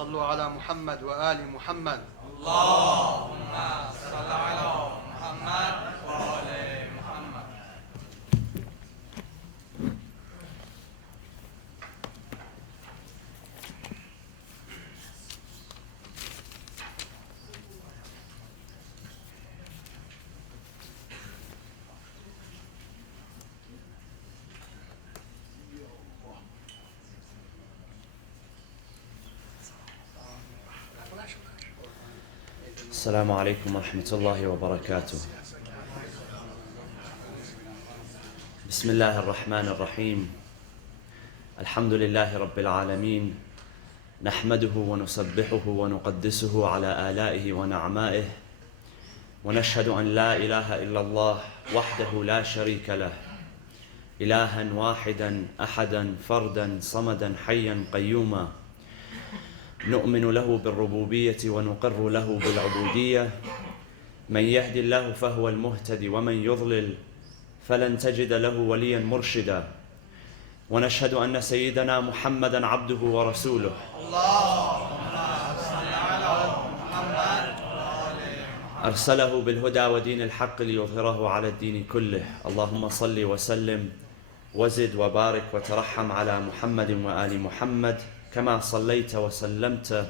صلوا على محمد وآل محمد. اللهم صل على محمد وآل محمد. السلام عليكم ورحمة الله وبركاته. بسم الله الرحمن الرحيم. الحمد لله رب العالمين، نحمده ونسبحه ونقدسه على آلائه ونعمائه، ونشهد أن لا إله إلا الله وحده لا شريك له، إلها واحدا أحدا فردا صمدا حيا قيوما، نؤمن له بالربوبية ونقر له بالعبودية. من يهد الله فهو المهتدي ومن يضلل فلن تجد له وليا مرشدا. ونشهد أن سيدنا محمدا عبده ورسوله. اللهم صل على محمد وآل محمد. أرسله بالهدى ودين الحق ليظهره على الدين كله. اللهم صل وسلم وزد وبارك وترحم على محمد وآل محمد، كما صليت وسلمت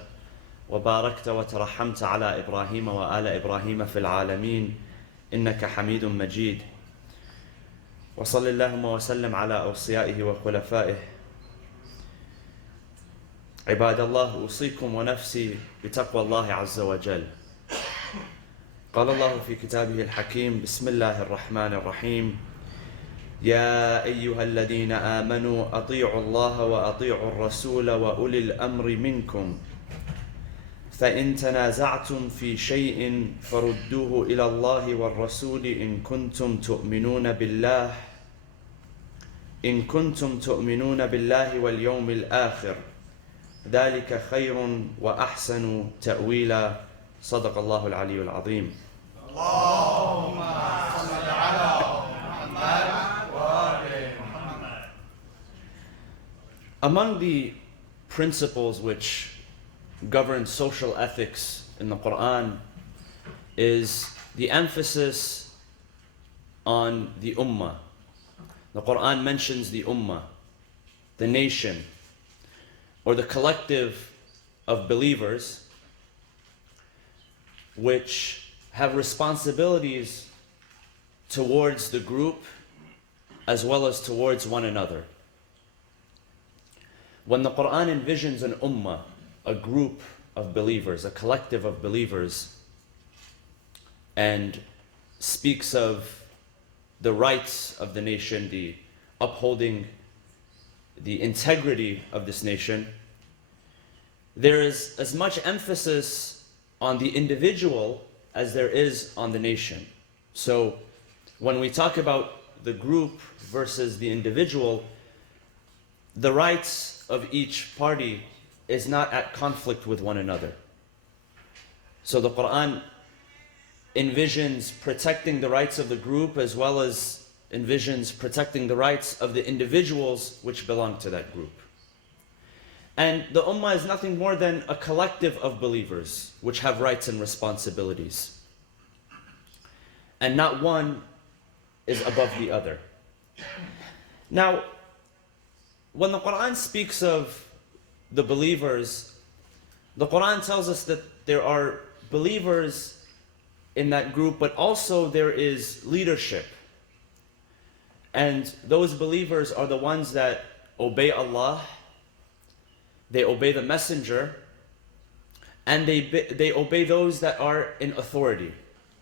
وباركت وترحمت على إبراهيم وآل إبراهيم في العالمين إنك حميد مجيد. وصل اللهم وسلم على أوصيائه وخلفائه. عباد الله، أوصيكم ونفسي بتقوى الله عز وجل. قال الله في كتابه الحكيم: بسم الله الرحمن الرحيم. يا أيها الذين آمنوا أطيعوا الله وأطيعوا الرسول وأولي الأمر منكم، فإن تنازعتم في شيء فردوه إلى الله والرسول إن كنتم تؤمنون بالله واليوم الآخر، ذلك خير وأحسن تأويلا. صدق الله العلي العظيم. اللهم صل على محمد وآل محمد. Among the principles which govern social ethics in the Quran is the emphasis on the ummah. The Quran mentions the ummah, the nation, or the collective of believers which have responsibilities towards the group as well as towards one another. When the Quran envisions an ummah, a group of believers, a collective of believers, and speaks of the rights of the nation, the upholding the integrity of this nation, there is as much emphasis on the individual as there is on the nation. So when we talk about the group versus the individual, the rights of each party is not at conflict with one another. So the Quran envisions protecting the rights of the group as well as envisions protecting the rights of the individuals which belong to that group. And the ummah is nothing more than a collective of believers which have rights and responsibilities. And not one is above the other. Now, when the Quran speaks of the believers, the Quran tells us that there are believers in that group, but also there is leadership. And those believers are the ones that obey Allah, they obey the Messenger, and they obey those that are in authority.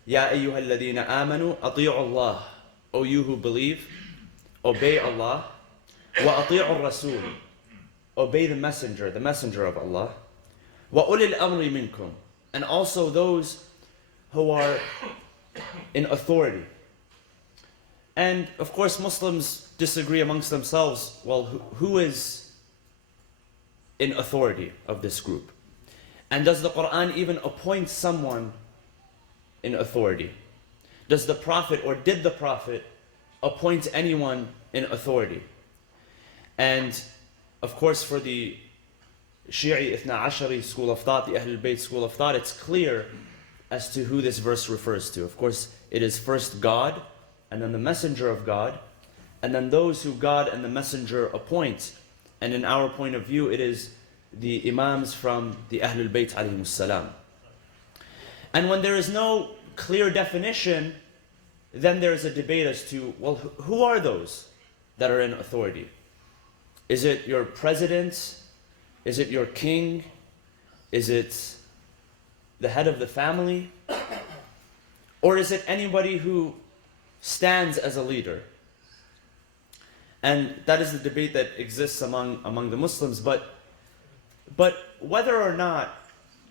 Ya ayyuha alladhina amanu ati'u Allah. O you who believe, obey Allah. Wa ati'u rasul. Obey the messenger of Allah. Wa ulil amri minkum. And also those who are in authority. And of course Muslims disagree amongst themselves. Well, who is in authority of this group? And does the Quran even appoint someone in authority? Does the Prophet, or did the Prophet appoint anyone in authority? And of course for the Shi'i Ithna Ashari school of thought, the Ahlul Bayt school of thought, it's clear as to who this verse refers to. Of course, it is first God, and then the messenger of God, and then those who God and the messenger appoint. And in our point of view, it is the Imams from the Ahlul Bayt alayhimus salam. And when there is no clear definition, then there is a debate as to, well, who are those that are in authority? Is it your president? Is it your king? Is it the head of the family? Or is it anybody who stands as a leader? And that is the debate that exists among the Muslims. But whether or not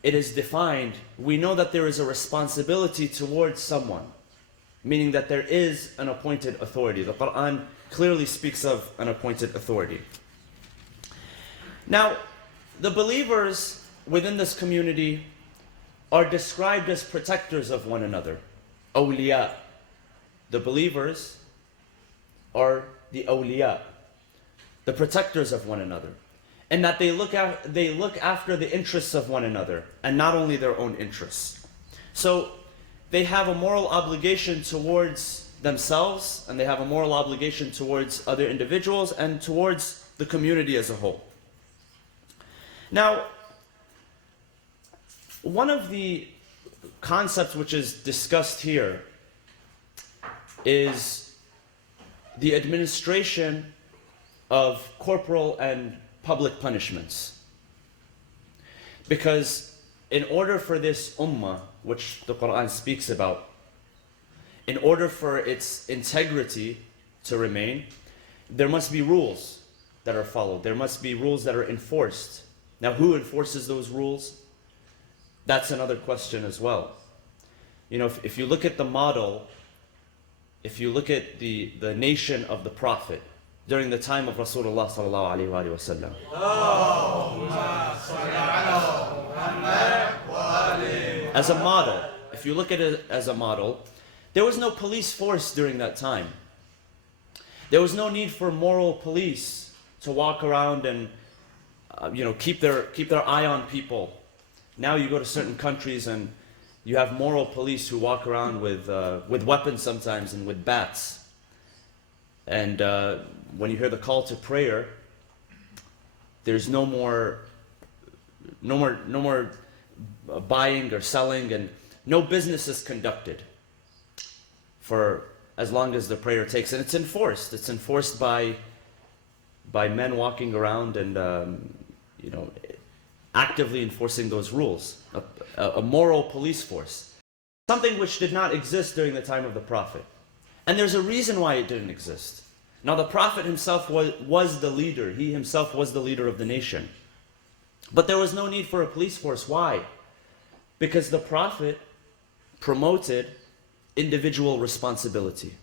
it is defined, we know that there is a responsibility towards someone, meaning that there is an appointed authority. The Quran clearly speaks of an appointed authority. Now, the believers within this community are described as protectors of one another. Awliya. The believers are the awliya, the protectors of one another. And that they look after the interests of one another, and not only their own interests. So they have a moral obligation towards themselves, and they have a moral obligation towards other individuals, and towards the community as a whole. Now, one of the concepts which is discussed here is the administration of corporal and public punishments. Because in order for this ummah, which the Quran speaks about, in order for its integrity to remain, there must be rules that are followed. There must be rules that are enforced. Now, who enforces those rules? That's another question as well. You know, if you look at the model, if you look at the nation of the Prophet during the time of Rasulullah sallallahu alaihi wasallam, as a model, if you look at it as a model, there was no police force during that time. There was no need for moral police to walk around and keep their eye on people. Now you go to certain countries and you have moral police who walk around with weapons sometimes and with bats. And when you hear the call to prayer, there's no more buying or selling, and no business is conducted for as long as the prayer takes. And it's enforced. It's enforced by men walking around and actively enforcing those rules. A moral police force. Something which did not exist during the time of the Prophet. And there's a reason why it didn't exist. Now, the Prophet himself was the leader. He himself was the leader of the nation. But there was no need for a police force. Why? Because the Prophet promoted individual responsibility.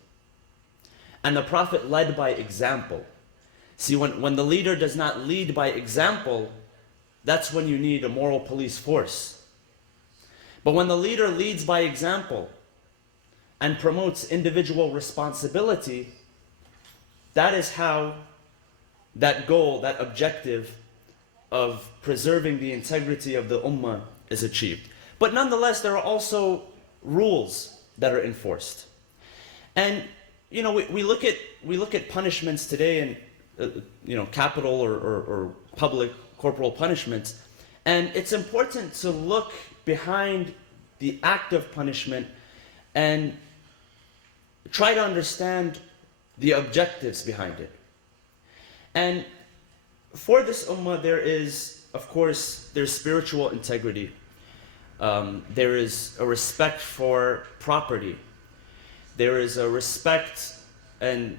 And the Prophet led by example. See, when the leader does not lead by example, that's when you need a moral police force. But when the leader leads by example and promotes individual responsibility, that is how that goal, that objective of preserving the integrity of the ummah is achieved. But nonetheless, there are also rules that are enforced. And we look at punishments today, and capital or public corporal punishments, and it's important to look behind the act of punishment and try to understand the objectives behind it. And for this ummah, there is, of course, there's spiritual integrity. There is a respect for property. There is a respect and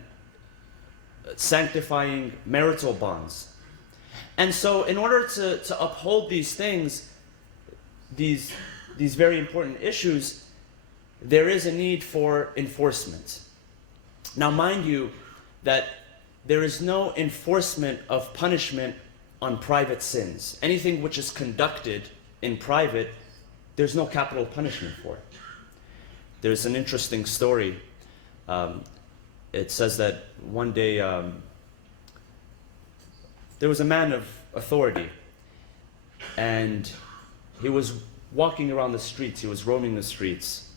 sanctifying marital bonds. And so in order to uphold these things, these very important issues, there is a need for enforcement. Now, mind you that there is no enforcement of punishment on private sins. Anything which is conducted in private, there's no capital punishment for it. There's an interesting story. It says that one day there was a man of authority, and he was walking around the streets, he was roaming the streets,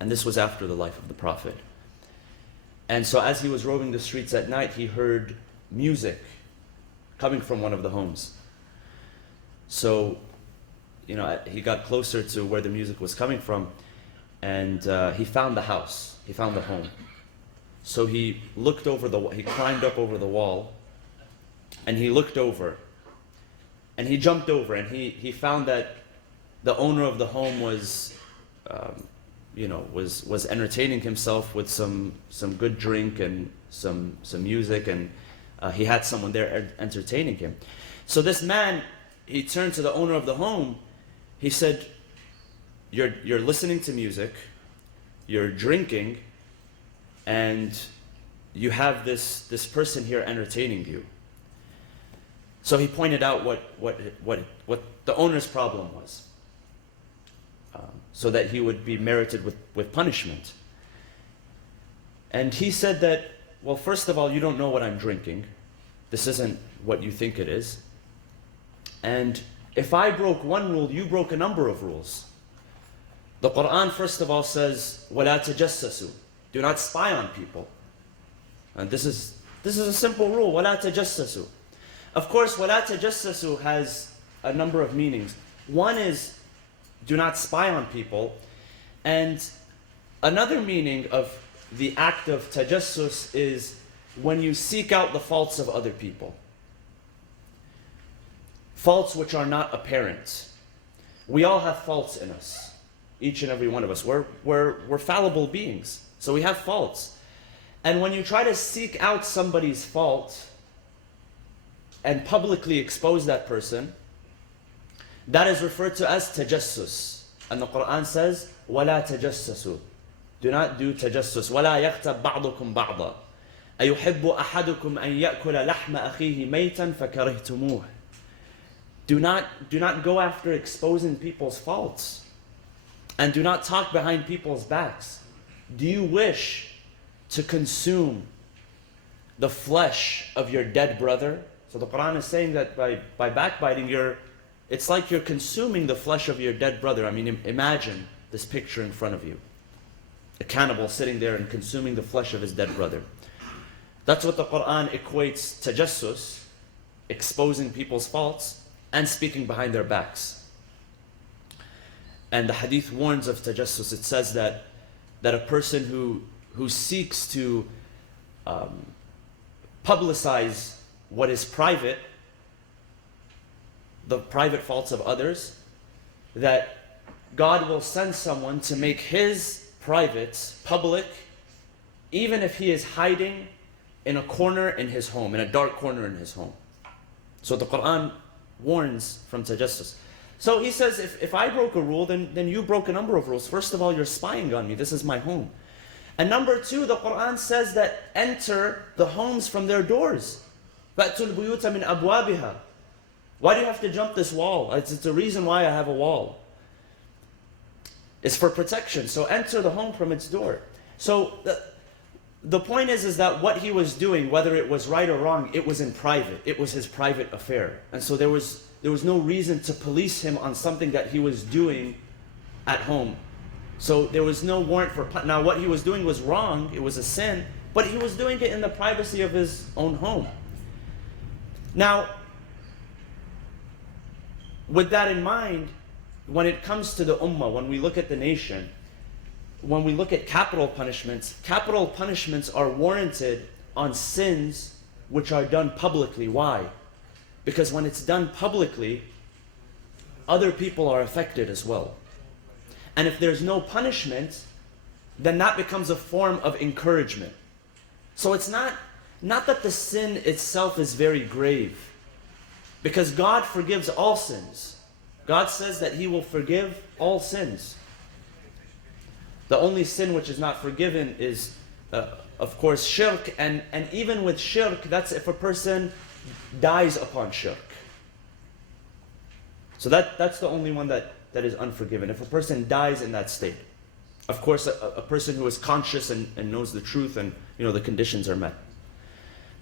and this was after the life of the Prophet. And so as he was roaming the streets at night, he heard music coming from one of the homes. So, he got closer to where the music was coming from, and he found the house, he found the home. So he looked over he climbed up over the wall, and he looked over, and he jumped over, and he found that the owner of the home was entertaining himself with some good drink and some music, and he had someone there entertaining him. So this man, he turned to the owner of the home. He said, you're listening to music, you're drinking, and you have this person here entertaining you. So he pointed out what the owner's problem was, so that he would be merited with punishment. And he said that, well, first of all, you don't know what I'm drinking. This isn't what you think it is. And if I broke one rule, you broke a number of rules. The Quran, first of all, says, وَلَا تَجَسَّسُوا. Do not spy on people. And this is a simple rule, وَلَا تَجَسَّسُوا. Of course, وَلَا تَجَسَّسُوا has a number of meanings. One is, do not spy on people. And another meaning of the act of tajassus is when you seek out the faults of other people. Faults which are not apparent. We all have faults in us. Each and every one of us. We're fallible beings. So we have faults. And when you try to seek out somebody's fault and publicly expose that person, that is referred to as tajassus. And the Quran says, وَلَا تَجَسَّسُوا. Do not do tajassus. وَلَا يَغْتَبْ بَعْضُكُمْ بَعْضًا. أَيُحِبُّ أَحَدُكُمْ أَن يَأْكُلَ لَحْمَ أَخِيهِ مَيْتًا فَكَرِهْتُمُوهُ. Do not go after exposing people's faults. And do not talk behind people's backs. Do you wish to consume the flesh of your dead brother? So the Quran is saying that by backbiting, it's like you're consuming the flesh of your dead brother. I mean, imagine this picture in front of you. A cannibal sitting there and consuming the flesh of his dead brother. That's what the Quran equates tajassus, exposing people's faults, and speaking behind their backs. And the hadith warns of tajassus. It says that a person who seeks to publicize what is private, the private faults of others, that God will send someone to make his privates public, even if he is hiding in a corner in his home, in a dark corner in his home. So the Quran warns from tajassus. So he says, if I broke a rule, then you broke a number of rules. First of all, you're spying on me. This is my home. And number two, the Quran says that enter the homes from their doors. فَأْتُوا الْبُيُوتَ مِنْ أَبْوَابِهَا. Why do you have to jump this wall? It's the reason why I have a wall. It's for protection. So enter the home from its door. So the point is that what he was doing, whether it was right or wrong, it was in private. It was his private affair. And so there was no reason to police him on something that he was doing at home. So there was no warrant for... Now what he was doing was wrong. It was a sin. But he was doing it in the privacy of his own home. Now, with that in mind, when it comes to the ummah, when we look at the nation, when we look at capital punishments are warranted on sins which are done publicly. Why? Because when it's done publicly, other people are affected as well. And if there's no punishment, then that becomes a form of encouragement. So it's not that the sin itself is very grave, because God forgives all sins. God says that He will forgive all sins. The only sin which is not forgiven is, of course, shirk. And even with shirk, that's if a person dies upon shirk. So that's the only one that is unforgiven. If a person dies in that state. Of course, a person who is conscious and knows the truth and the conditions are met.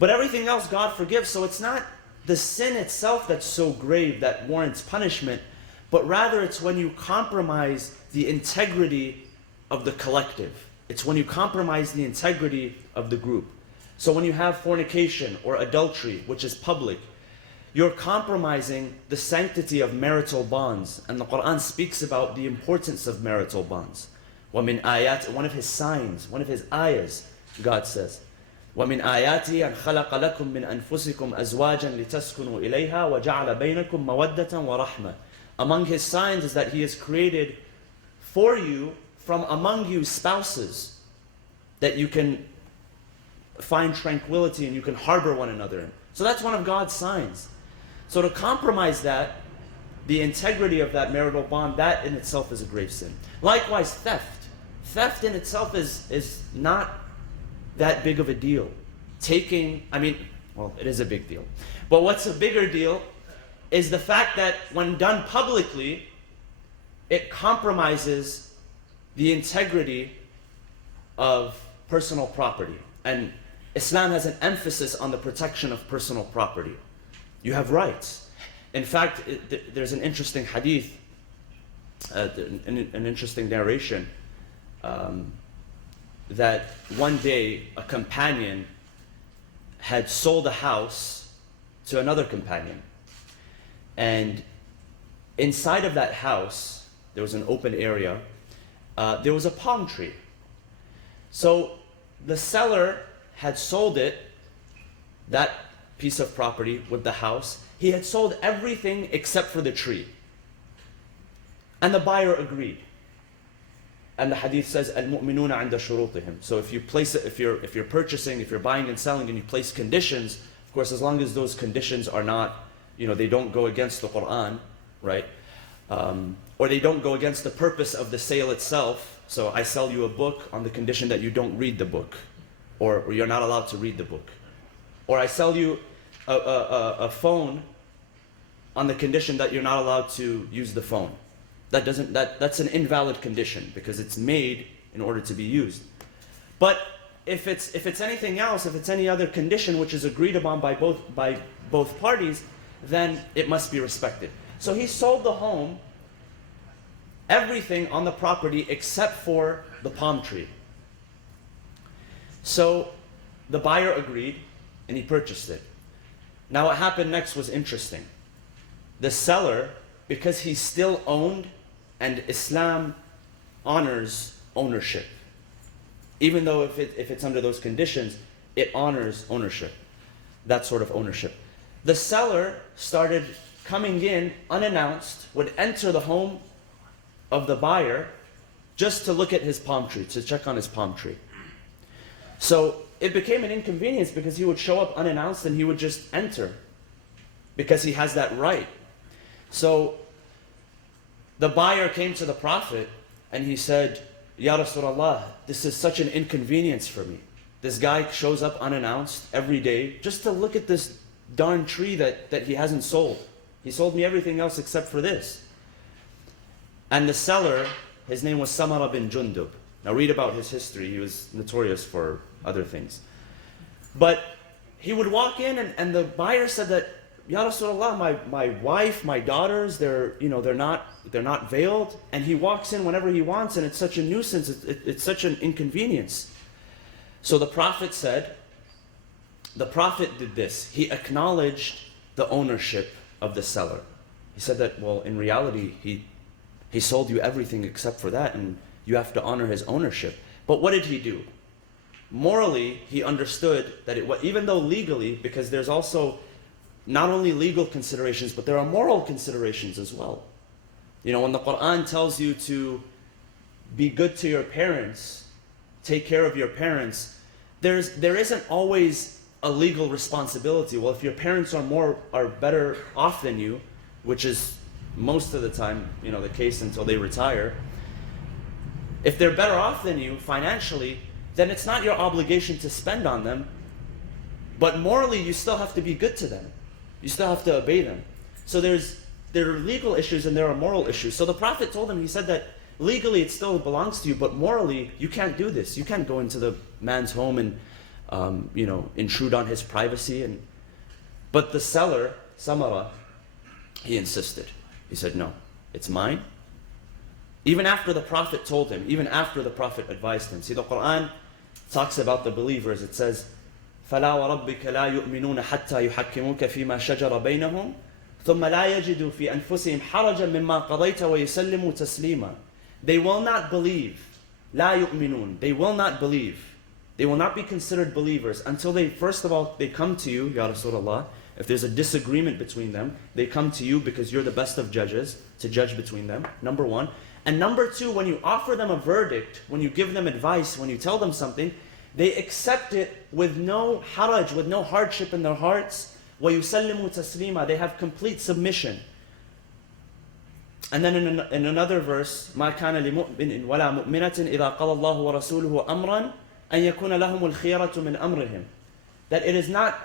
But everything else God forgives, so it's not the sin itself that's so grave that warrants punishment, but rather it's when you compromise the integrity of the collective. It's when you compromise the integrity of the group. So when you have fornication or adultery, which is public, you're compromising the sanctity of marital bonds. And the Quran speaks about the importance of marital bonds. وَمِنْ آيَاتِ, one of his signs, one of his ayahs, God says, وَمِنْ آيَاتِهِ أَنْ خَلَقَ لَكُم مِّنْ أَنفُسِكُمْ أَزْوَاجًا لِتَسْكُنُوا إِلَيْهَا وَجَعَلَ بَيْنَكُم مَّوَدَّةً وَرَحْمَةً. Among his signs is that he has created for you, from among you, spouses that you can find tranquility and you can harbor one another in. So that's one of God's signs. So to compromise that, the integrity of that marital bond, that in itself is a grave sin. Likewise, theft. Theft in itself is not that big of a deal. Well, it is a big deal. But what's a bigger deal is the fact that when done publicly, it compromises the integrity of personal property. And Islam has an emphasis on the protection of personal property. You have rights. In fact, there's an interesting hadith, an interesting narration, that one day a companion had sold a house to another companion. And inside of that house, there was an open area, there was a palm tree. So the seller had sold it, that piece of property with the house. He had sold everything except for the tree. And the buyer agreed. And the hadith says, "Al-mu'minuna 'inda shurutihim." So if you place it, if you're purchasing, if you're buying and selling, and you place conditions, of course, as long as those conditions are not, they don't go against the Quran, right? Or they don't go against the purpose of the sale itself. So I sell you a book on the condition that you don't read the book, or you're not allowed to read the book. Or I sell you a phone on the condition that you're not allowed to use the phone. That's an invalid condition because it's made in order to be used. But if it's anything else, if it's any other condition which is agreed upon by both parties, then it must be respected. So he sold the home, everything on the property except for the palm tree. So the buyer agreed and he purchased it. Now what happened next was interesting. The seller, because he still owned, and Islam honors ownership. Even though if it's under those conditions, it honors ownership, that sort of ownership. The seller started coming in unannounced, would enter the home of the buyer just to look at his palm tree, to check on his palm tree. So it became an inconvenience because he would show up unannounced and he would just enter because he has that right. So the buyer came to the Prophet and he said, "Ya Rasulullah, this is such an inconvenience for me. This guy shows up unannounced every day just to look at this darn tree that he hasn't sold. He sold me everything else except for this." And the seller, his name was Samara bin Jundub. Now read about his history. He was notorious for other things. But he would walk in and the buyer said that, "Ya Rasulullah, my wife, my daughters, they're not veiled." And he walks in whenever he wants and it's such a nuisance, it's such an inconvenience. So the Prophet said, the Prophet did this. He acknowledged the ownership of the seller. He said that, well, in reality, he sold you everything except for that and you have to honor his ownership. But what did he do? Morally, he understood that even though legally, because there's also not only legal considerations, but there are moral considerations as well. When the Quran tells you to be good to your parents, take care of your parents, there isn't always a legal responsibility. Well, if your parents are better off than you, which is most of the time, the case until they retire, if they're better off than you financially, then it's not your obligation to spend on them, but morally you still have to be good to them. You still have to obey them. So there are legal issues and there are moral issues. So the Prophet told him, he said that legally it still belongs to you, but morally you can't do this. You can't go into the man's home and intrude on his privacy. But the seller, Samara, he insisted. He said, no, it's mine. Even after the Prophet told him, even after the Prophet advised him. See, the Quran talks about the believers. It says, فَلَا وَرَبِّكَ لَا يُؤْمِنُونَ حَتَّى يُحَكِّمُوكَ فِي مَا شَجَرَ بَيْنَهُمْ ثُمَّ لَا يَجِدُوا فِي أَنفُسِهِمْ حَرَجًا مِمَّا قَضَيْتَ وَيُسَلِّمُوا تَسْلِيمًا. They will not believe. لَا يُؤْمِنُونَ. They will not believe. They will not be considered believers until they, first of all, they come to you, Ya Rasulullah. If there's a disagreement between them, they come to you because you're the best of judges to judge between them, number one. And number two, when you offer them a verdict, when you give them advice, when you tell them something, they accept it with no haraj, with no hardship in their hearts. وَيُسَلِّمُوا تَسْلِيمًا. They have complete submission. And then in another verse, مَا كَانَ لِمُؤْمِنٍ وَلَا مُؤْمِنَةٍ إِذَا قَضَى اللَّهُ وَرَسُولُهُ أَمْرًا أَن يَكُونَ لَهُمُ الْخِيَرَةُ مِنْ أَمْرِهِمْ. That it is not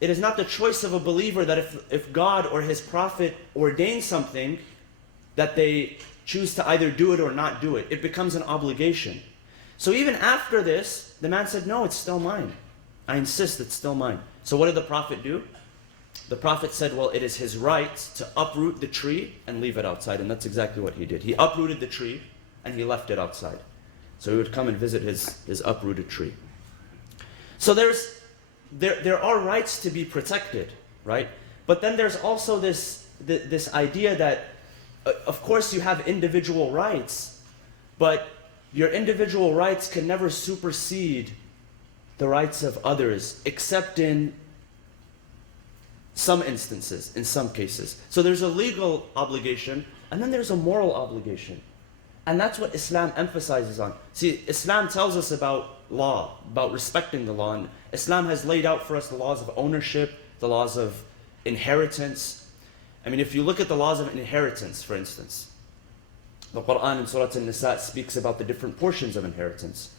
the choice of a believer that if God or His Prophet ordains something, that they choose to either do it or not do it. It becomes an obligation. So even after this, the man said, no, it's still mine. I insist, it's still mine. So what did the Prophet do? The Prophet said, well, it is his right to uproot the tree and leave it outside. And that's exactly what he did. He uprooted the tree and he left it outside. So he would come and visit his uprooted tree. So there are rights to be protected, right? But then there's also this idea that, of course, you have individual rights, but your individual rights can never supersede the rights of others, except in some instances, in some cases. So there's a legal obligation, and then there's a moral obligation. And that's what Islam emphasizes on. See, Islam tells us about law, about respecting the law, and Islam has laid out for us the laws of ownership, the laws of inheritance. I mean, if you look at the laws of inheritance, for instance, the Quran in Surah An-Nisa speaks about the different portions of inheritance.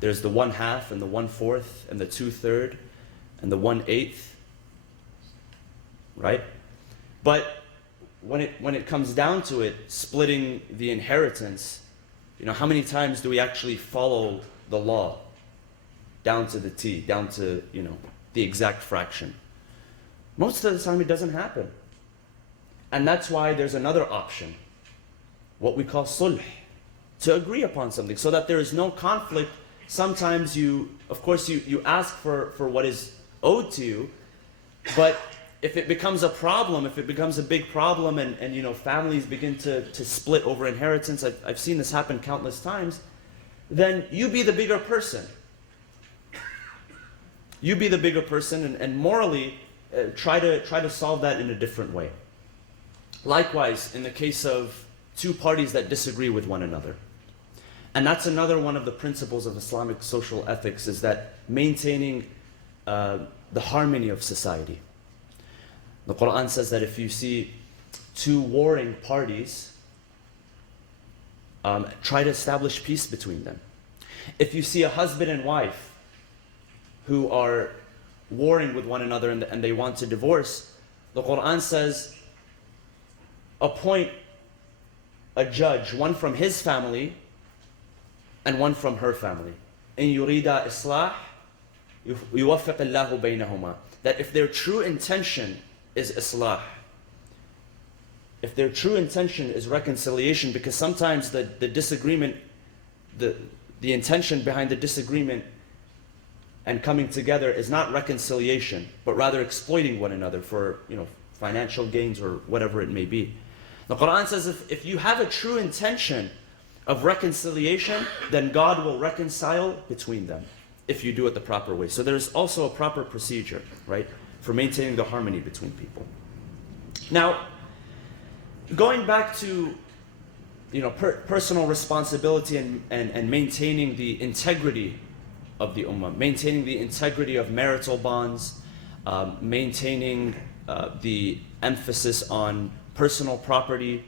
There's the 1/2 and the 1/4 and the 2/3 and the 1/8, right? But when it comes down to it, splitting the inheritance, how many times do we actually follow the law down to the T, down to, the exact fraction? Most of the time it doesn't happen. And that's why there's another option, what we call sulh, to agree upon something so that there is no conflict. Sometimes you ask for what is owed to you, but if it becomes a problem, if it becomes a big problem and families begin to split over inheritance, I've seen this happen countless times, then you be the bigger person. You be the bigger person and morally try to solve that in a different way. Likewise, in the case of two parties that disagree with one another. And that's another one of the principles of Islamic social ethics, is that maintaining the harmony of society. The Quran says that if you see two warring parties, try to establish peace between them. If you see a husband and wife who are warring with one another and they want to divorce, the Quran says, appoint a judge, one from his family and one from her family. إِن يُرِيدَ إِصْلَاحٍ يُوَفِّقِ اللَّهُ بَيْنَهُمَا. That if their true intention is islah, if their true intention is reconciliation, because sometimes the disagreement, the intention behind the disagreement and coming together is not reconciliation, but rather exploiting one another for financial gains or whatever it may be. The Quran says if you have a true intention of reconciliation, then God will reconcile between them if you do it the proper way. So there's also a proper procedure, right, for maintaining the harmony between people. Now, going back to personal responsibility and maintaining the integrity of the ummah, maintaining the integrity of marital bonds, maintaining the emphasis on personal property,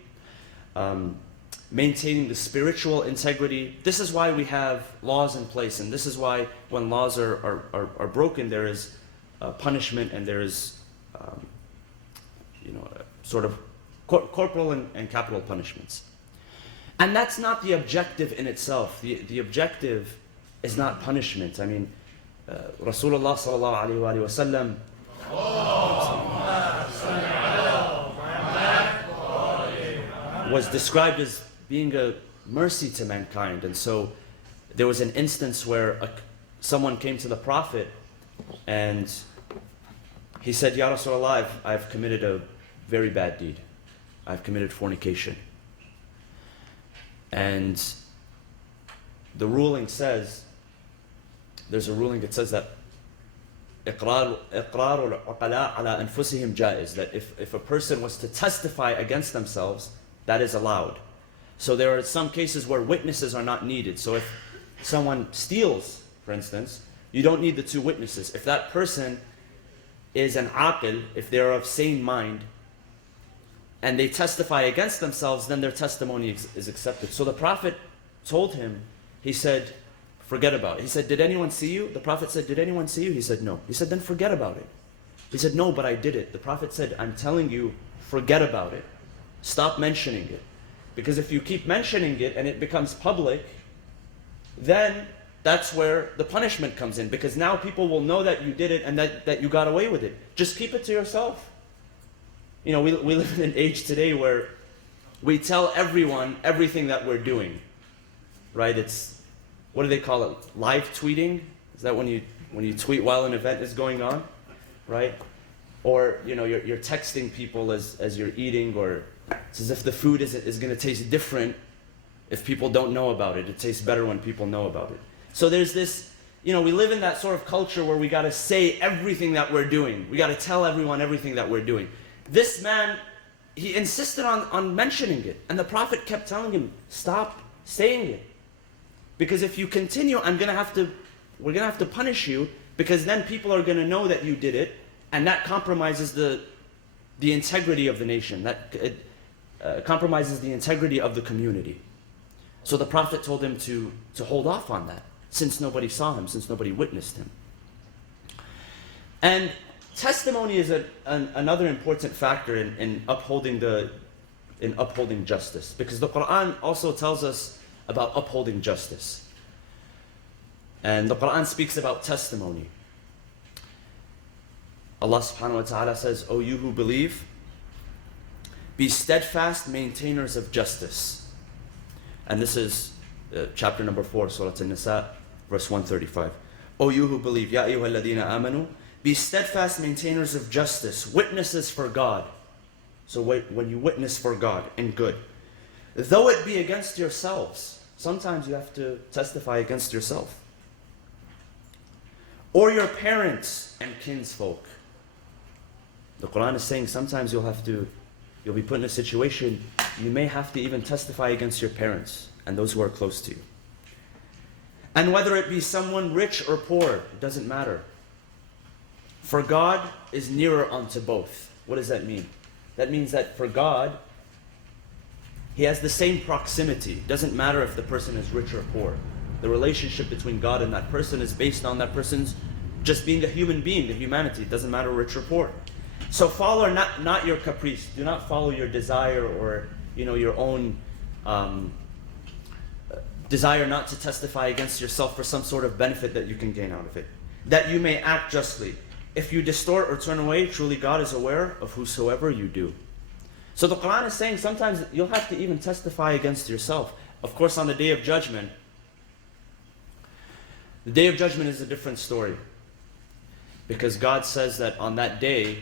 maintaining the spiritual integrity. This is why we have laws in place, and this is why when laws are broken, there is punishment and there is sort of corporal and capital punishments. And that's not the objective in itself. The objective is not punishment. I mean, Rasulullah sallallahu alaihi wasallam was described as being a mercy to mankind. And so there was an instance where someone came to the Prophet and he said, Ya Rasulullah, I've committed a very bad deed. I've committed fornication. And the ruling says, there's a ruling that says that إقرار العقلاء على أنفسهم جائز, that if a person was to testify against themselves, that is allowed. So there are some cases where witnesses are not needed. So if someone steals, for instance, you don't need the two witnesses. If that person is an aqil, if they're of sane mind, and they testify against themselves, then their testimony is accepted. So the Prophet told him, he said, forget about it. He said, did anyone see you? The Prophet said, did anyone see you? He said, no. He said, then forget about it. He said, no, but I did it. The Prophet said, I'm telling you, forget about it. Stop mentioning it. Because if you keep mentioning it and it becomes public, then that's where the punishment comes in. Because now people will know that you did it and that you got away with it. Just keep it to yourself. You know, we live in an age today where we tell everyone everything that we're doing, right? It's, what do they call it? Live tweeting? Is that when you tweet while an event is going on, right? Or, you know, you're texting people as you're eating, or it's as if the food is going to taste different if people don't know about it. It tastes better when people know about it. So there's this, you know, we live in that sort of culture where we got to say everything that we're doing. We got to tell everyone everything that we're doing. This man, he insisted on mentioning it. And the Prophet kept telling him, stop saying it. Because if you continue, we're going to have to punish you, because then people are going to know that you did it, and that compromises the integrity of the nation. That compromises the integrity of the community. So the Prophet told him to hold off on that, since nobody saw him, since nobody witnessed him. And testimony is another important factor in upholding justice, because the Quran also tells us about upholding justice. And the Quran speaks about testimony. Allah subhanahu wa ta'ala says, O you who believe, be steadfast maintainers of justice. And this is chapter number 4, Surah An-Nisa, verse 135. O you who believe, Ya ayyuha alladhina amanu, be steadfast maintainers of justice, witnesses for God. So when you witness for God in good, though it be against yourselves. Sometimes you have to testify against yourself. Or your parents and kinsfolk. The Quran is saying sometimes you'll be put in a situation, you may have to even testify against your parents and those who are close to you. And whether it be someone rich or poor, it doesn't matter. For God is nearer unto both. What does that mean? That means that for God, He has the same proximity. It doesn't matter if the person is rich or poor. The relationship between God and that person is based on that person's just being a human being, the humanity. It doesn't matter rich or poor. So follow not your caprice. Do not follow your desire or your own desire not to testify against yourself for some sort of benefit that you can gain out of it. That you may act justly. If you distort or turn away, truly God is aware of whosoever you do. So the Quran is saying sometimes you'll have to even testify against yourself. Of course, on the Day of Judgment, the Day of Judgment is a different story. Because God says that on that day,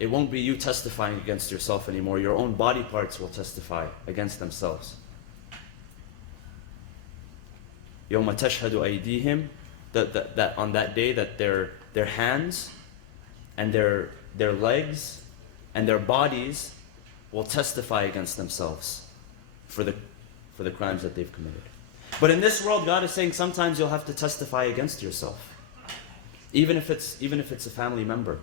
it won't be you testifying against yourself anymore. Your own body parts will testify against themselves. يَوْمَ تَشْهَدُ أَيْدِيهِمْ, that on that day that their hands and their legs and their bodies will testify against themselves for the crimes that they've committed. But in this world, God is saying sometimes you'll have to testify against yourself. Even if it's a family member.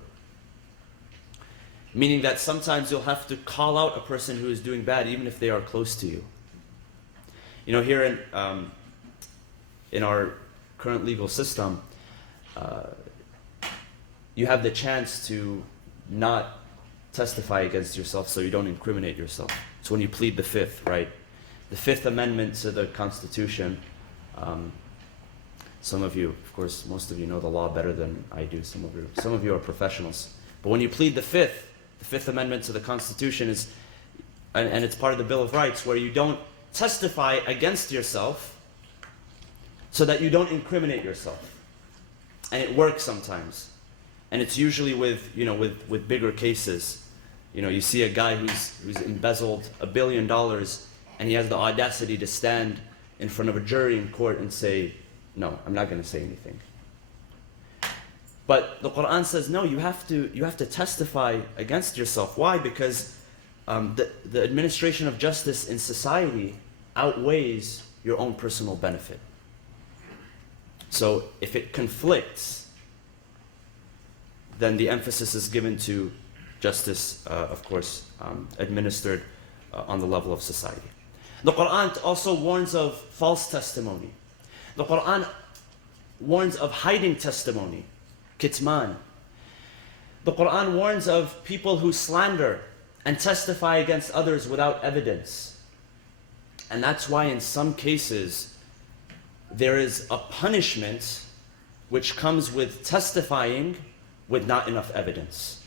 Meaning that sometimes you'll have to call out a person who is doing bad, even if they are close to you. You know, here in our current legal system, you have the chance to not testify against yourself so you don't incriminate yourself. So when you plead the Fifth, right? The Fifth Amendment to the Constitution, some of you, of course, most of you know the law better than I do. Some of you are professionals. But when you plead the Fifth Amendment to the Constitution is, and it's part of the Bill of Rights, where you don't testify against yourself so that you don't incriminate yourself. And it works sometimes. And it's usually with, with bigger cases. You see a guy who's embezzled $1 billion, and he has the audacity to stand in front of a jury in court and say, no, I'm not going to say anything. But the Quran says, no, you have to testify against yourself. Why? Because the administration of justice in society outweighs your own personal benefit. So if it conflicts, then the emphasis is given to justice, of course, administered on the level of society. The Quran also warns of false testimony. The Quran warns of hiding testimony, kitman. The Quran warns of people who slander and testify against others without evidence. And that's why in some cases there is a punishment which comes with testifying with not enough evidence.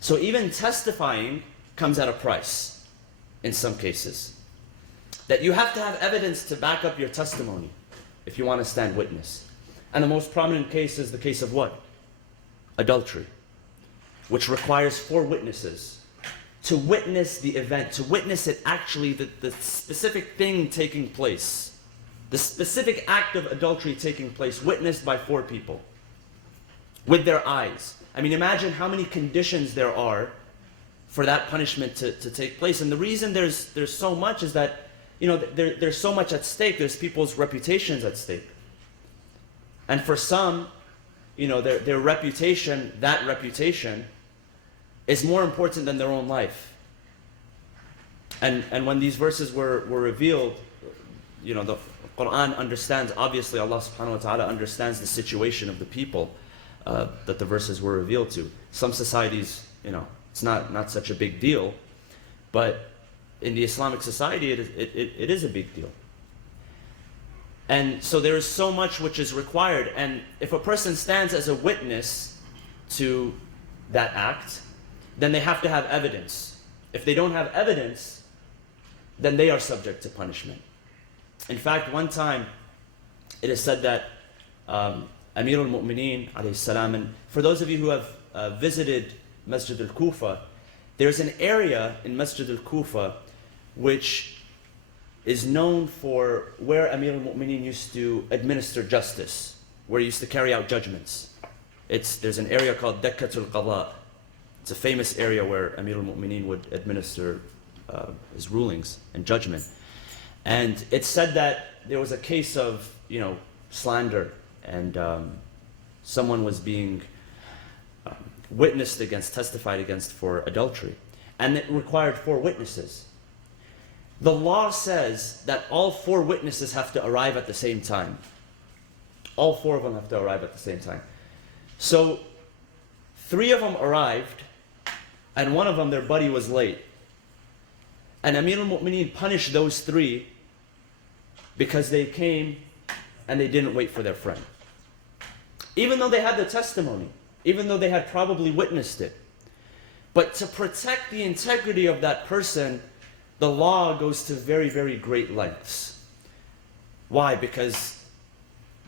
So even testifying comes at a price in some cases. That you have to have evidence to back up your testimony if you want to stand witness. And the most prominent case is the case of what? Adultery, which requires 4 witnesses to witness the event, to witness it actually, the specific thing taking place, the specific act of adultery taking place, witnessed by 4 people with their eyes. I mean, imagine how many conditions there are for that punishment to take place. And the reason there's so much is that, there's so much at stake. There's people's reputations at stake. And for some, their reputation, that reputation, is more important than their own life. And when these verses were revealed, the Quran understands, obviously Allah subhanahu wa ta'ala understands the situation of the people that the verses were revealed to. Some societies, it's not such a big deal, but in the Islamic society, it is a big deal. And so there is so much which is required. And if a person stands as a witness to that act, then they have to have evidence. If they don't have evidence, then they are subject to punishment. In fact, one time, it is said that Amir al-Mu'mineen, alayhi salam, and for those of you who have visited Masjid al-Kufa, there's an area in Masjid al-Kufa which is known for where Amir al-Mu'mineen used to administer justice, where he used to carry out judgments. There's an area called Dakkatul Qada. It's a famous area where Amir al-Mu'mineen would administer his rulings and judgment. And it's said that there was a case of, slander, and someone was being witnessed against, testified against for adultery. And it required 4 witnesses. The law says that all 4 witnesses have to arrive at the same time. All 4 of them have to arrive at the same time. So 3 of them arrived, and one of them, their buddy, was late. And Amir al-Mu'mineen punished those 3 because they came and they didn't wait for their friend. Even though they had the testimony, even though they had probably witnessed it. But to protect the integrity of that person, the law goes to very, very great lengths. Why? Because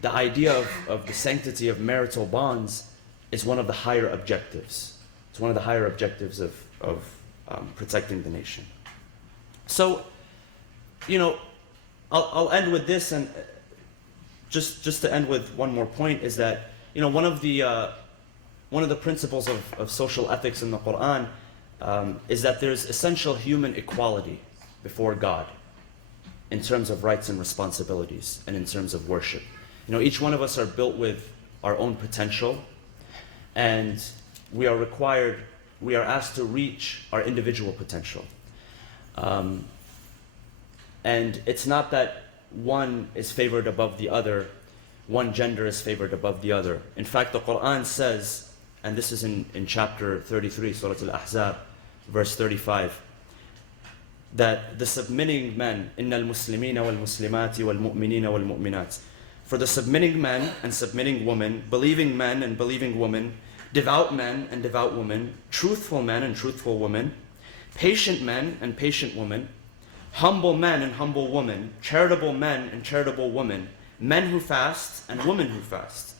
the idea of the sanctity of marital bonds is one of the higher objectives. It's one of the higher objectives of protecting the nation. So, I'll end with this, and just to end with one more point is that, one of the principles of social ethics in the Quran is that there's essential human equality before God in terms of rights and responsibilities and in terms of worship. Each one of us are built with our own potential, and we are asked to reach our individual potential. And it's not that one is favored above the other, one gender is favored above the other. In fact, the Quran says, and this is in chapter 33, Surah Al-Ahzab, verse 35, that the submitting men, إِنَّ الْمُسْلِمِينَ وَالْمُسْلِمَاتِ وَالْمُؤْمِنِينَ وَالْمُؤْمِنَاتِ, for the submitting men and submitting women, believing men and believing women, devout men and devout women, truthful men and truthful women, patient men and patient women, humble men and humble women, charitable men and charitable women, men who fast and women who fast,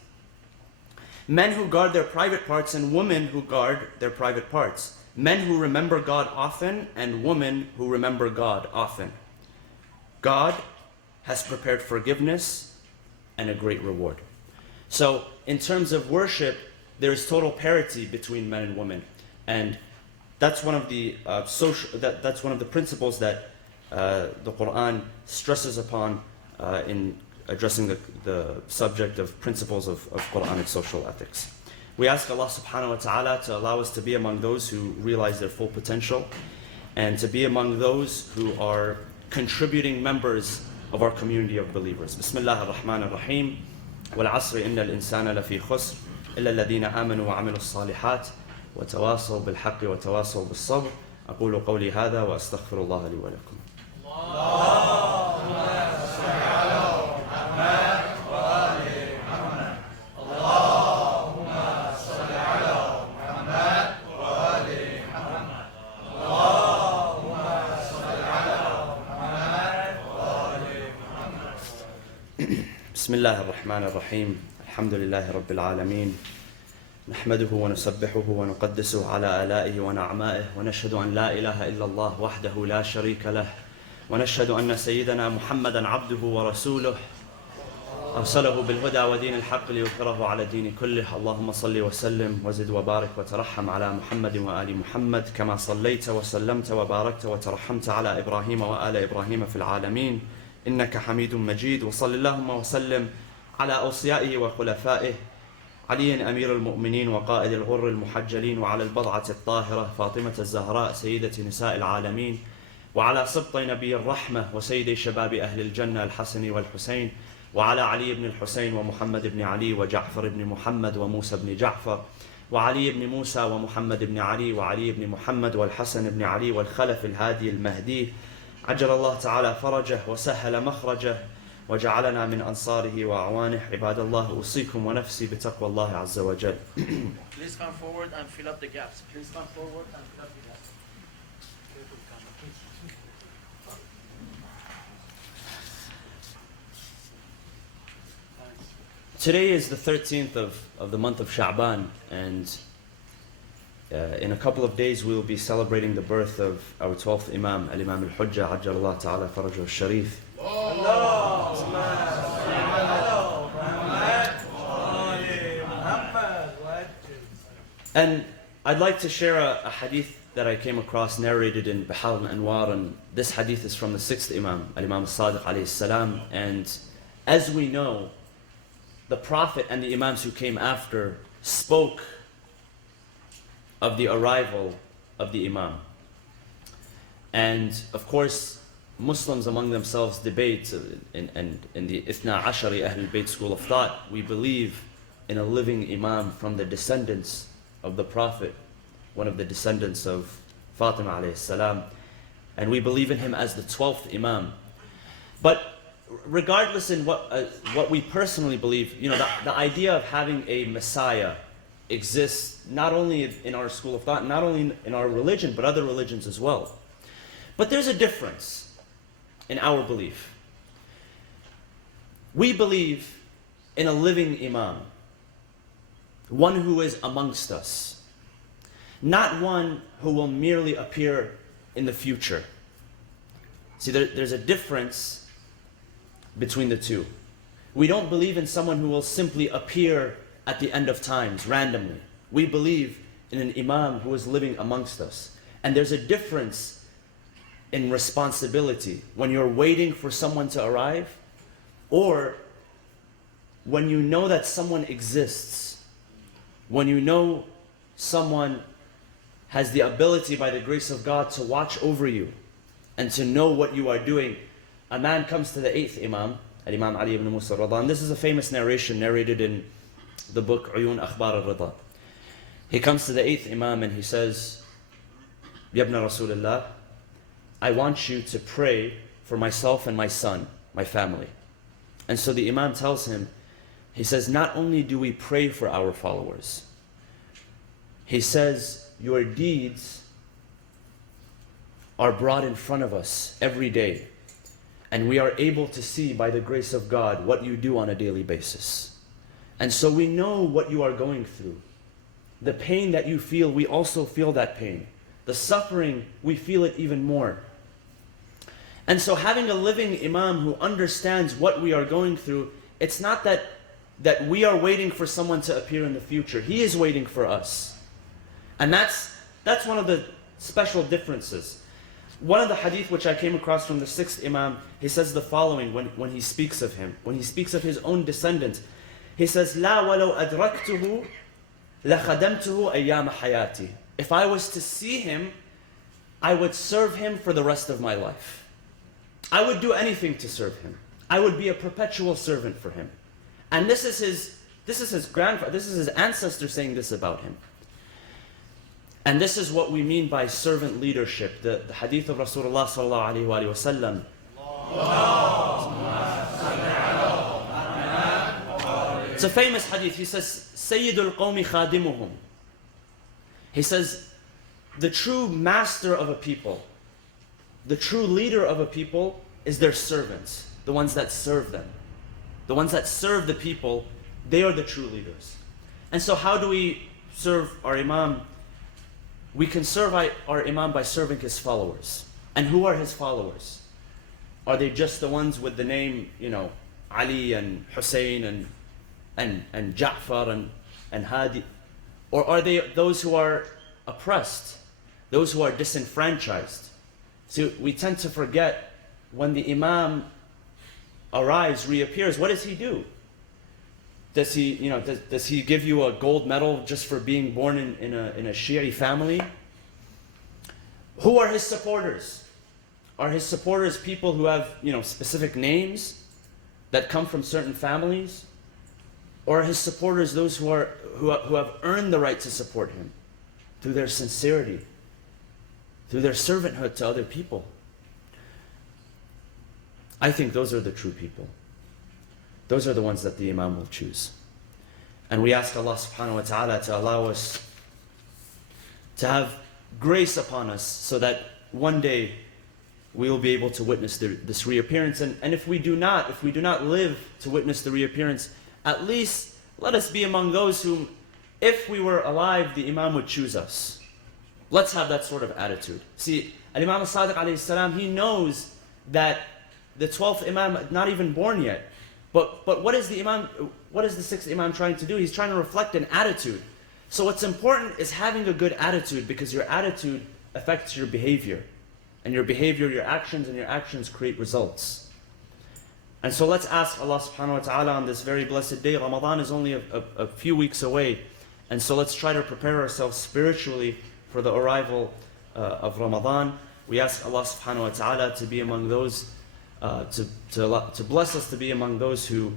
men who guard their private parts and women who guard their private parts, men who remember God often and women who remember God often. God has prepared forgiveness and a great reward. So in terms of worship, there is total parity between men and women, and that's one of the that's one of the principles that the Quran stresses upon in addressing the subject of principles of Quranic social ethics. We ask Allah subhanahu wa ta'ala to allow us to be among those who realize their full potential and to be among those who are contributing members of our community of believers. Bismillah ar-Rahman ar-Rahim. وَالْعَصْرِ إِنَّ الْإِنسَانَ لَفِي خُسْرٍ إِلَّا الَّذِينَ آمَنُوا وَعَمِلُوا الصَّالِحَاتِ وَتَوَاصَوْا بِالْحَقِّ وَتَوَاصَوْا بِالصَّبْرِ أقول قولي هذا وأستغفر الله لي ولكم. بسم الله الرحمن الرحيم الحمد لله رب العالمين نحمده ونسبحه ونقدسه على آلائه ونعمائه ونشهد أن لا إله إلا الله وحده لا شريك له ونشهد أن سيدنا محمدا عبده ورسوله أرسله بالهدى ودين الحق ليظهره على الدين كله. اللهم صل وسلم وزد وبارك وترحم على محمد وآل محمد كما صليت وسلمت وباركت وترحمت على إبراهيم وآل إبراهيم في العالمين إنك حميد مجيد. وصل اللهم وسلم على أوصيائه وخلفائه علي أمير المؤمنين وقائد الغر المحجلين وعلى البضعة الطاهرة فاطمة الزهراء سيدة نساء العالمين وعلى سبط نبي الرحمة وسيد شباب أهل الجنة الحسن والحسين وعلى علي بن الحسين ومحمد بن علي وجعفر بن محمد وموسى بن جعفر وعلي بن موسى ومحمد بن علي وعلي بن محمد والحسن بن علي والخلف الهادي المهدي عجل الله تعالى فرجه وسهل مخرجه وجعلنا من أنصاره وأعوانه. عباد الله أوصيكم ونفسي بتقوى الله عز وجل. Please come forward and fill up the gaps. Please come forward and fill up the gaps. Today is the 13th of the month of Sha'ban, and in a couple of days we will be celebrating the birth of our 12th Imam, Al-Imam Al-Hujjah, Ajjal Allah Ta'ala Farajahu Al-Sharif. And I'd like to share a hadith that I came across narrated in Bihar al-Anwar, and this hadith is from the 6th Imam, Al-Imam As-Sadiq alayhi salam. And as we know, the Prophet and the Imams who came after spoke of the arrival of the Imam. And of course, Muslims among themselves debate, and in the Ithna Ashari Ahlul Bayt school of thought, we believe in a living Imam from the descendants of the Prophet, one of the descendants of Fatima alayhi salam, and we believe in him as the 12th Imam. But regardless in what we personally believe, you know, the idea of having a Messiah exists not only in our school of thought, not only in our religion, but other religions as well. But there's a difference in our belief. We believe in a living Imam, one who is amongst us, not one who will merely appear in the future. See, there's a difference between the two. We don't believe in someone who will simply appear at the end of times, randomly. We believe in an Imam who is living amongst us. And there's a difference in responsibility when you're waiting for someone to arrive, or when you know that someone exists, when you know someone has the ability by the grace of God to watch over you and to know what you are doing. A man comes to the 8th Imam, Al-Imam Ali ibn Musa al-Rida, and this is a famous narration narrated in the book Uyun Akhbar al-Rida. He comes to the 8th Imam and he says, Yabna Rasulullah, I want you to pray for myself and my son, my family. And so the Imam tells him, he says, not only do we pray for our followers, he says, your deeds are brought in front of us every day. And we are able to see by the grace of God what you do on a daily basis. And so we know what you are going through. The pain that you feel, we also feel that pain. The suffering, we feel it even more. And so having a living Imam who understands what we are going through, it's not that we are waiting for someone to appear in the future. He is waiting for us. And that's one of the special differences. One of the hadith which I came across from the 6th Imam, he says the following when he speaks of him, when he speaks of his own descendants. He says, "La walau adraktuhu la khadamtuhu ayyam hayati." If I was to see him, I would serve him for the rest of my life. I would do anything to serve him. I would be a perpetual servant for him. And this is his grandfather, this is his ancestor saying this about him. And this is what we mean by servant leadership. The hadith of Rasulullah sallallahu alaihi wasallam. It's a famous hadith. He says, "Sayyidul qawmi khadimuhum." He says, the true master of a people, the true leader of a people is their servants, the ones that serve them. The ones that serve the people, they are the true leaders. And so how do we serve our Imam? We can serve our Imam by serving his followers. And who are his followers? Are they just the ones with the name, Ali and Hussein and Ja'far and Hadi? Or are they those who are oppressed, those who are disenfranchised? So we tend to forget when the Imam arrives, reappears, what does he do? Does he give you a gold medal just for being born in a Shi'i family? Who are his supporters? Are his supporters people who have specific names that come from certain families? Or are his supporters those who have earned the right to support him through their sincerity, through their servanthood to other people? I think those are the true people. Those are the ones that the Imam will choose. And we ask Allah subhanahu wa ta'ala to allow us to have grace upon us so that one day we will be able to witness this reappearance. And if we do not live to witness the reappearance, at least let us be among those whom, if we were alive, the Imam would choose us. Let's have that sort of attitude. See, Imam al-Sadiq alayhi salam, he knows that the 12th Imam, not even born yet. But what is the 6th Imam trying to do? He's trying to reflect an attitude. So what's important is having a good attitude, because your attitude affects your behavior. And your behavior, your actions create results. And so let's ask Allah subhanahu wa ta'ala on this very blessed day. Ramadan is only a few weeks away. And so let's try to prepare ourselves spiritually for the arrival of Ramadan. We ask Allah subhanahu wa ta'ala to be among those to bless us to be among those who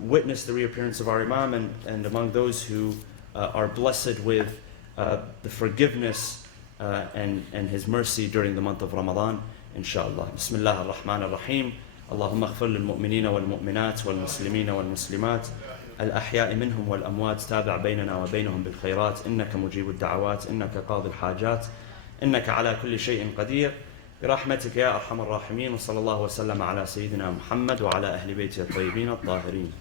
witness the reappearance of our Imam, and among those who are blessed with the forgiveness and his mercy during the month of Ramadan, inshallah. Bismillah ar-Rahman ar-Rahim. اللهم اغفر للمؤمنين والمؤمنات والمسلمين والمسلمات الأحياء منهم والأموات تابع بيننا وبينهم بالخيرات إنك مجيب الدعوات إنك قاضي الحاجات إنك على كل شيء قدير برحمتك يا أرحم الراحمين وصلى الله وسلم على سيدنا محمد وعلى أهل بيته الطيبين الطاهرين.